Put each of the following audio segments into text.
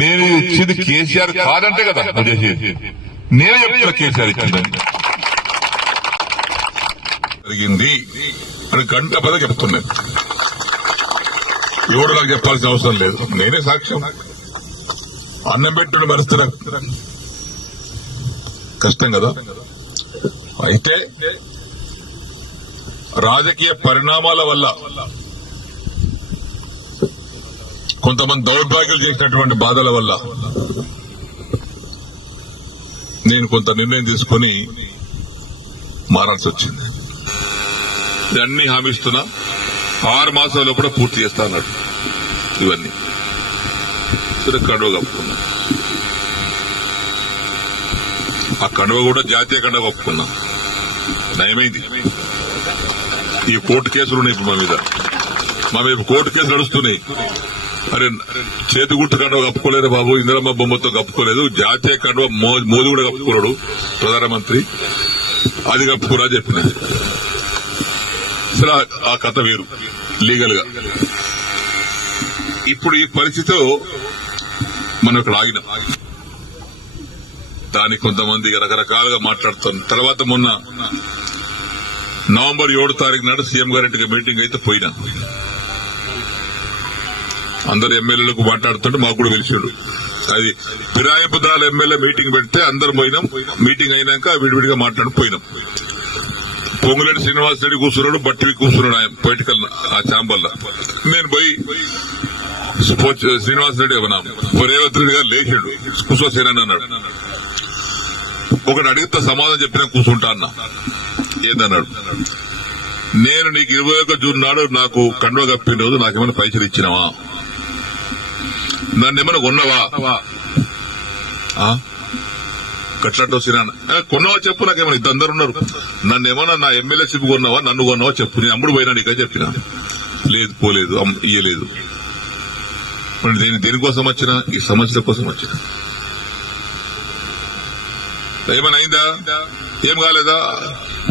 నేను ఇచ్చింది కేసీఆర్ కాదంటే కదా నువ్వు చేసేది. నేనే చెప్తున్నా కేసీఆర్ ఇచ్చిందని జరిగింది అని గంట పద చెప్తున్నాను. ఎవడు నాకు చెప్పాల్సిన అవసరం లేదు, నేనే సాక్ష్యం. అన్నం పెట్టుకుని మరుస్తున్నా కష్టం కదా. అయితే రాజకీయ పరిణామాల వల్ల కొంతమంది దౌర్భాగ్యాలు చేసినటువంటి బాధల వల్ల నేను కొంత నిర్ణయం తీసుకుని మారాల్సి వచ్చింది. ఇవన్నీ హామీ ఇస్తున్నా, 6 మాసాల్లో కూడా పూర్తి చేస్తా అన్నాడు. ఇవన్నీ కడువ కప్పుకున్నా. ఆ కడువ కూడా జాతీయ కడువ కప్పుకున్నా. నయమైంది. ఈ కోర్టు కేసులు ఉన్నాయి ఇప్పుడు మా మీద కోర్టు కేసులు నడుస్తున్నాయి. అరే చేతి గుర్తు కండువ కప్పుకోలేదు బాబు, ఇందిరమ్మ బొమ్మతో కప్పుకోలేదు, జాతీయ కండువ మోదీ కూడా కప్పుకున్నాడు ప్రధానమంత్రి, అది కప్పుకురా చెప్పిన. సరే ఆ కథ వేరు లీగల్ గా. ఇప్పుడు ఈ పరిస్థితిలో మనం ఇక్కడ ఆగినాం. దానికి కొంతమంది రకరకాలుగా మాట్లాడుతాం. తర్వాత మొన్న నవంబర్ 7 తారీఖు నాడు సీఎం గారింటికి మీటింగ్ అయితే పోయినా. అందరు ఎమ్మెల్యేలకు మాట్లాడుతుంటే మాకు కూడా తెలిసాడు. అది ఫిరాయింపుదారుల ఎమ్మెల్యే మీటింగ్ పెడితే అందరు పోయినాం. మీటింగ్ అయినాక విడివిడిగా మాట్లాడిపోయినాం. పొంగులేటి శ్రీనివాస్ రెడ్డి కూర్చున్నాడు, బట్టివి కూర్చున్నాడు ఆయన పొలిటికల్ ఆ ఛాంబర్లో. నేను పోయి శ్రీనివాస్ రెడ్డి రేవంత్ రెడ్డి గారు లేచాడు, కూర్చోసేనని అన్నాడు. ఒకటి అడిగితే సమాధానం చెప్పినా కూర్చుంటా అన్నా. ఏందన్నాడు, నేను నీకు 21 జూన్ నాడు నాకు కండువ కప్పిన రోజు నాకేమైనా పైసలు ఇచ్చినావా, నన్ను ఏమైనా కొన్నావా, కట్లట్టు వచ్చినా కొన్నావా చెప్పు, నాకేమైనా ఇద్దరు ఉన్నారు, నన్ను ఏమన్నా నా ఎమ్మెల్యేషిప్ కొన్నావా, నన్ను కొన్నావా చెప్పు, నేను అమ్ముడు పోయినా నీకే చెప్పినా. లేదు పోలేదు, ఇయ్యలేదు. దేనికోసం వచ్చినా, ఈ సమస్యల కోసం వచ్చినా. ఏమైనా అయిందా, ఏం కాలేదా,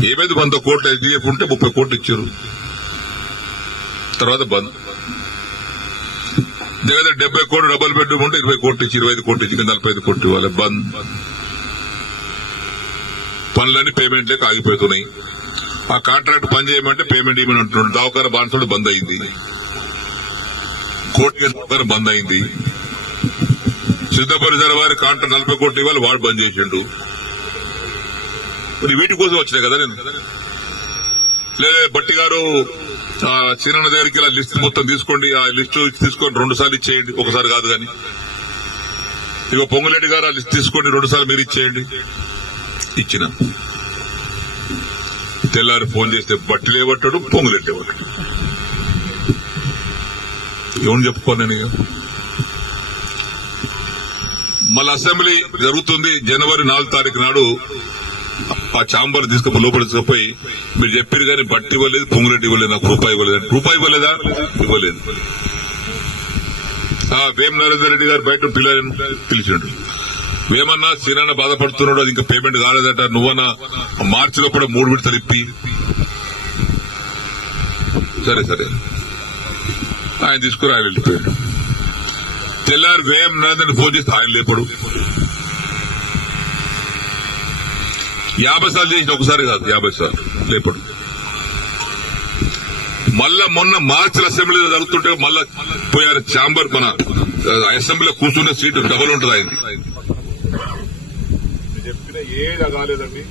ఏమైంది, 100 కోట్లు హెచ్డిఎఫ్ ఉంటే 30 కోట్లు ఇచ్చారు. తర్వాత బంద్. దగ్గర 70 కోట్లు డబుల్ బెడ్రూమ్ ఉంటే 20 కోట్లు ఇచ్చి, 25 కోట్లు ఇచ్చి, 45 కోట్లు ఇవ్వాలి. బంద్. పనులన్నీ పేమెంట్ లేక ఆగిపోతున్నాయి. ఆ కాంట్రాక్ట్ పని చేయమంటే పేమెంట్ ఇవ్వమని అంటున్నాడు. దవాఖాన బాన్సుడు బంద్ అయింది, కోర్టు బంద్ అయింది. సిద్ధపరిసర వారి కాంట్రాక్ట్ 40 కోట్లు ఇవ్వాలి, వాడు బంద్ చేసిండు. వీటి కోసం వచ్చినాయి కదా నేను. లేదా బట్టి గారు సీనన్న దగ్గరికి ఇలా లిస్ట్ మొత్తం తీసుకోండి, ఆ లిస్టు తీసుకొని 2 సార్లు ఇచ్చేయండి, ఒకసారి కాదు కానీ. ఇక పొంగులేటి గారు ఆ లిస్ట్ తీసుకోండి, 2 సార్లు మీరు ఇచ్చేయండి. ఇచ్చిన తెల్లారి ఫోన్ చేస్తే బట్టి లేవట్టాడు, పొంగులేటి లేవట్టాడు. ఏమని చెప్పుకోను నేను. మళ్ళీ అసెంబ్లీ జరుగుతుంది జనవరి 4 తారీఖు నాడు. ఆ ఛాంబర్ తీసుకుపోయి లోపల తీసుకుపోయి మీరు చెప్పారు కానీ బట్టి ఇవ్వలేదు, పొంగులేటి ఇవ్వలేదు, నాకు రూపాయి ఇవ్వలేదు. రూపాయి ఇవ్వలేదా, ఇవ్వలేదు. వేం నరేందర్ రెడ్డి గారు బయట పిల్లలను పిలిచాడు. ఏమన్నా సీనన్న బాధపడుతున్నాడు, అది ఇంకా పేమెంట్ కాలేదట, నువ్వన్నా మార్చిలో కూడా 3 విడతలు ఇప్పి. సరే సరే ఆయన తీసుకుని ఆయన వెళ్ళిపోయాడు. తెల్లారు వేం నరేందర్ ఫోన్ చేస్తే ఆయన లేపడు. 50 సార్లు చేసిన, ఒకసారి కాదు 50 సార్లు లేపడు. మళ్ళా మొన్న మార్చి అసెంబ్లీలో జరుగుతుంటే మళ్ళా పోయారు ఛాంబర్. మన అసెంబ్లీలో కూర్చునే సీటు డబుల్ ఉంటుంది. ఆయన చెప్పిన ఏది కాలేదండి.